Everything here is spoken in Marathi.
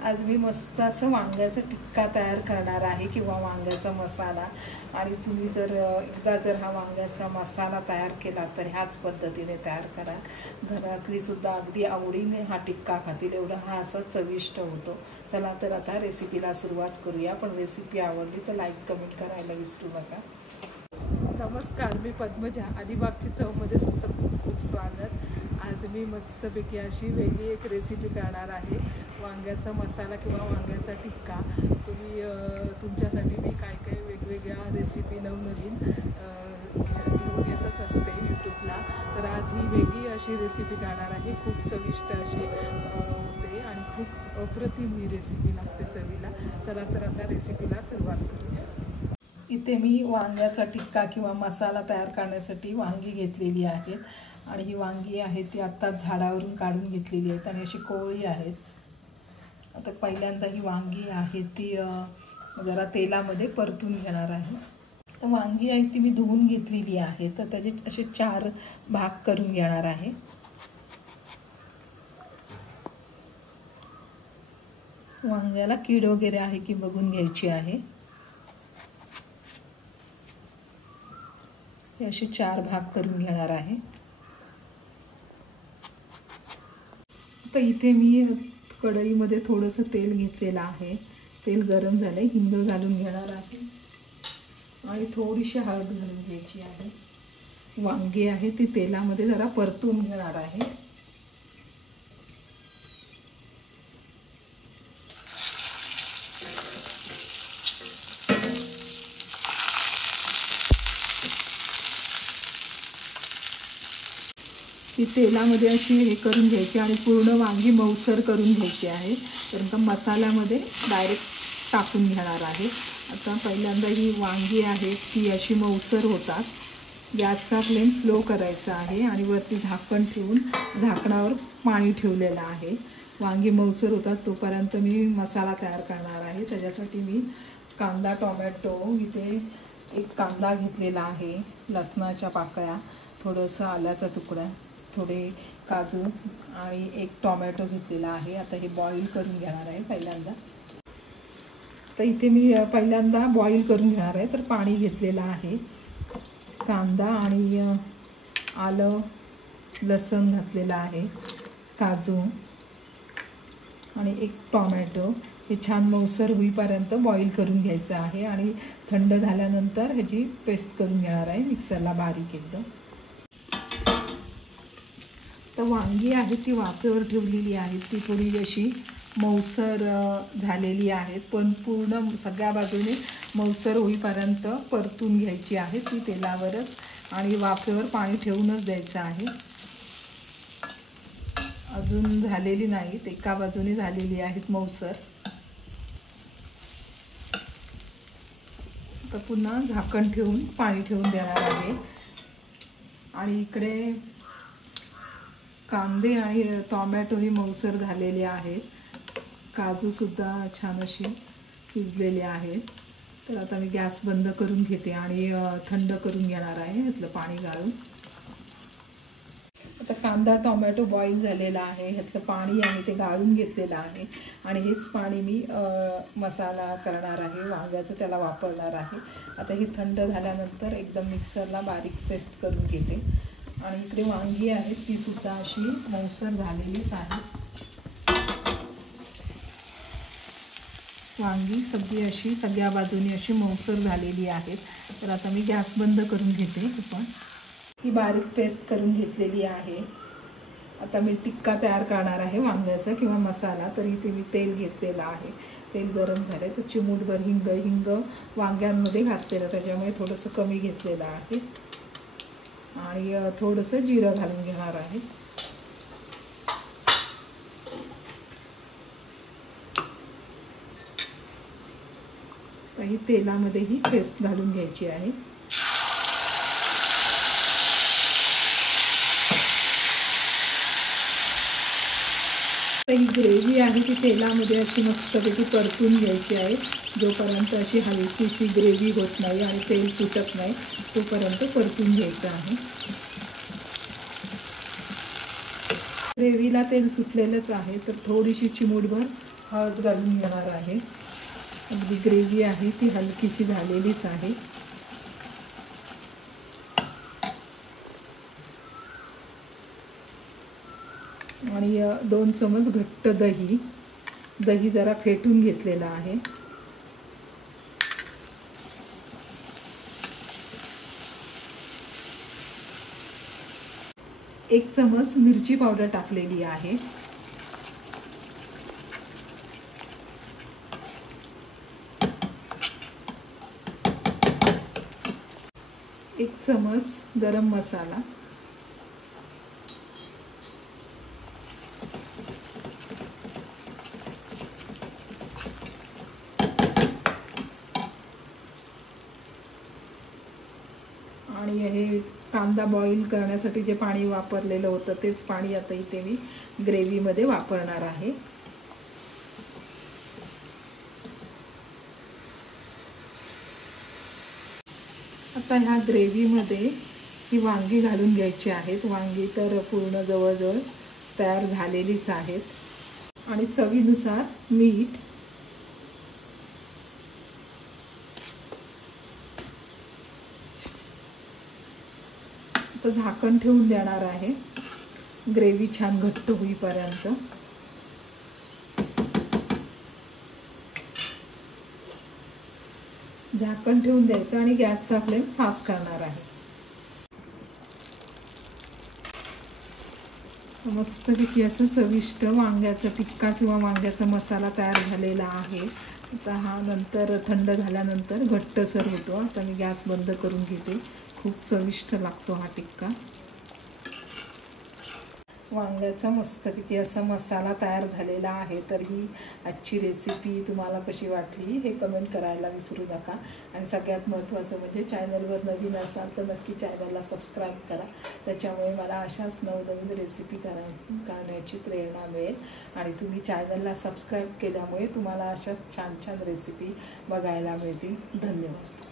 आज मी मस्त असं वांग्याचा टिक्का तयार करणार आहे किंवा वांग्याचा मसाला। आणि तुम्ही जर एकदा हा वांग्याचा मसाला तयार केला तर ह्याच पद्धतीने तयार करा। घरातली सुद्धा अगदी आवडीने हा टिक्का खातील, एवढा हा असा चविष्ट होतो। चला तर आता रेसिपीला सुरुवात करूया। पण रेसिपी आवडली तर लाईक कमेंट करायला विसरू नका। नमस्कार, मी पद्मजा, अलिबागची चवमध्ये तुमचं खूप खूप स्वागत। आज मी मस्तपैकी अशी वेगळी एक रेसिपी करणार आहे, वांग्याचा मसाला किंवा वांग्याचा टिक्का। तुम्ही तुमच्यासाठी मी काय काय वेगवेगळ्या रेसिपी नवनवीन घेऊन येतच असते यूट्यूबला। तर आज ही वेगळी अशी रेसिपी करणार आहे, खूप चविष्ट अशी होते आणि खूप अप्रतिम ही रेसिपी लागते चवीला। चला तर आता रेसिपीला सुरुवात करूया। इथे मी वांग्याचा टिक्का किंवा मसाला तयार करण्यासाठी वांगी घेतलेली आहेत आणि ही वांगी आहेत ती आत्ता झाडावरून काढून घेतलेली आहेत आणि अशी कोवळी आहेत। आता पहिल्यांदा ही वांगी आहेत ती जरा तेलामध्ये परतून घेणार आहे। तर वांगी आहेत ती मी धुवून घेतलेली आहे, तर त्याचे असे 4 भाग करून घेणार आहे। वांग्याला कीड वगैरे आहे की बघून घ्यायची आहे। हे असे 4 भाग करून घेणार आहे। तर इथे मी कढईमध्ये थोडंसं तेल घेतलेलं आहे, तेल गरम झालंय, हिंग घालून घेणार आहे आणि थोडीशी हळद घालून घ्यायची आहे। वांगी आहे ती तेलामध्ये जरा परतून घेणार आहे। ती तेलामध्ये अशी हे करून घ्यायची आणि पूर्ण वांगी मऊसर करून घ्यायची आहे, तर मसाल्यामध्ये डायरेक्ट टाकून घेणार आहे। आता पहिल्यांदा ही वांगी आहे ती अशी मऊसर होतात, गॅसचा फ्लेम स्लो करायचा आहे आणि वरती झाकण ठेवून झाकणावर पाणी ठेवलेलं आहे। वांगी मऊसर होतात तोपर्यंत मी मसाला तयार करणार आहे। त्याच्यासाठी मी कांदा, टोमॅटो, इथे एक कांदा घेतलेला आहे, लसणाच्या पाकळ्या, थोडंसं आल्याचा तुकडा, थोडे काजू आणि एक टोमॅटो घेतलेला आहे। आता हे बॉईल करून घेणार आहे पहिल्यांदा। तर इथे मी पहिल्यांदा बॉईल करून घेणार आहे, तर पाणी घेतलेलं आहे, कांदा आणि आलं लसूण घातलेलं आहे, काजू आणि एक टोमॅटो, हे छान मऊसर होईपर्यंत बॉईल करून घ्यायचं आहे आणि थंड झाल्यानंतर ह्याची पेस्ट करून घेणार आहे मिक्सरला बारीक एकदम। तर वांगी आहे ती वाफेवर ठेवलेली आहे, ती थोडी अशी मऊसर झालेली आहेत, पण पूर्ण सगळ्या बाजूने मऊसर होईपर्यंत परतून घ्यायची आहे ती तेलावरच आणि वाफेवर पाणी ठेवूनच द्यायचं आहे। अजून झालेली नाहीत, एका बाजूने झालेली आहेत मऊसर। तर पुन्हा झाकण ठेवून पाणी ठेवून देणार आहे आणि इकडे कांदे आणि टोमॅटो ही मऊसर झालेले आहेत, काजूसुद्धा छान अशी शिजलेले आहेत। तर आता मी गॅस बंद करून घेते आणि थंड करून घेणार आहे ह्यातलं पाणी गाळून। आता कांदा टोमॅटो बॉईल झालेला आहे, ह्यातलं पाणी आहे ते गाळून घेतलेलं आहे आणि हेच पाणी मी मसाला करणार आहे वांग्याचं, त्याला वापरणार आहे। आता हे थंड झाल्यानंतर एकदम मिक्सरला बारीक पेस्ट करून घेते आणि इकडे वांगी आहेत ती सुद्धा अशी मऊसर झालेलीच आहे। वांगी सगळी अशी सगळ्या बाजूनी अशी मऊसर झालेली आहेत। तर आता मी गॅस बंद करून घेते, पण ही बारीक पेस्ट करून घेतलेली आहे। आता मी टिक्का तयार करणार आहे वांग्याचा किंवा मसाला। तर इथे मी तेल घेतलेलं आहे, तेल गरम झाले तर चिमूटभर हिंग वांग्यांमध्ये घातलेलं, त्याच्यामुळे थोडंसं कमी घेतलेलं आहे आणि थोडंसं जिरं घालून घेणार आहे। तर ही तेलामध्ये ही पेस्ट घालून घ्यायची आहे। ही ग्रेव्ही आहे ती तेलामध्ये अशी मस्तपैकी परतून घ्यायची आहे, जोपर्यंत अशी हलकीशी ग्रेव्ही होत नाही आणि तेल सुटत नाही तोपर्यंत परतून घ्यायचं आहे। ग्रेव्हीला तेल सुटलेलंच आहे, तर थोडीशी चिमूटभर हळद घालून घेणार आहे. अगदी ग्रेव्ही आहे ती हलकीशी झालेलीच आहे. आणि 2 चमच घट्ट दही जरा फेटून घेतलेलं आहे. 1 चमच मिरची पावडर टाकलेली आहे. 1 चमच गरम मसाला, आणि हे कांदा बॉईल करण्यासाठी जे पाणी वापरलेलं होतं तेच पाणी आता इथे मी ग्रेव्हीमध्ये वापरणार आहे. आता ह्या ग्रेव्हीमध्ये ही वांगी घालून घ्यायची आहेत. वांगी तर पूर्ण जवळजवळ तयार झालेलीच आहेत. आणि चवीनुसार मीठ, आता झाकण ठेवून देणार आहे ग्रेव्ही छान घट्ट होईपर्यंत. झाकण ठेवून द्यायचं आणि गॅसचा फ्लेम फास्ट करणार आहे. मस्तपैकी असं चविष्ट वांग्याचा टिक्का किंवा वांग्याचा मसाला तयार झालेला आहे. आता हा नंतर थंड झाल्यानंतर घट्टसर होतो. आता मी गॅस बंद करून घेते. खूप चविष्ट लागतो हा टिक्का. वांग्याचा मस्तपैकी असा मसाला तयार झालेला आहे. तर ही आजची रेसिपी तुम्हाला कशी वाटली हे कमेंट करायला विसरू नका. आणि सगळ्यात महत्त्वाचं म्हणजे चॅनलवर नवीन असाल तर नक्की चॅनलला सबस्क्राईब करा. त्याच्यामुळे मला अशाच नवनवीन रेसिपी करण्याची प्रेरणा मिळेल. आणि तुम्ही चॅनलला सबस्क्राईब केल्यामुळे तुम्हाला अशाच छान छान रेसिपी बघायला मिळतील. धन्यवाद.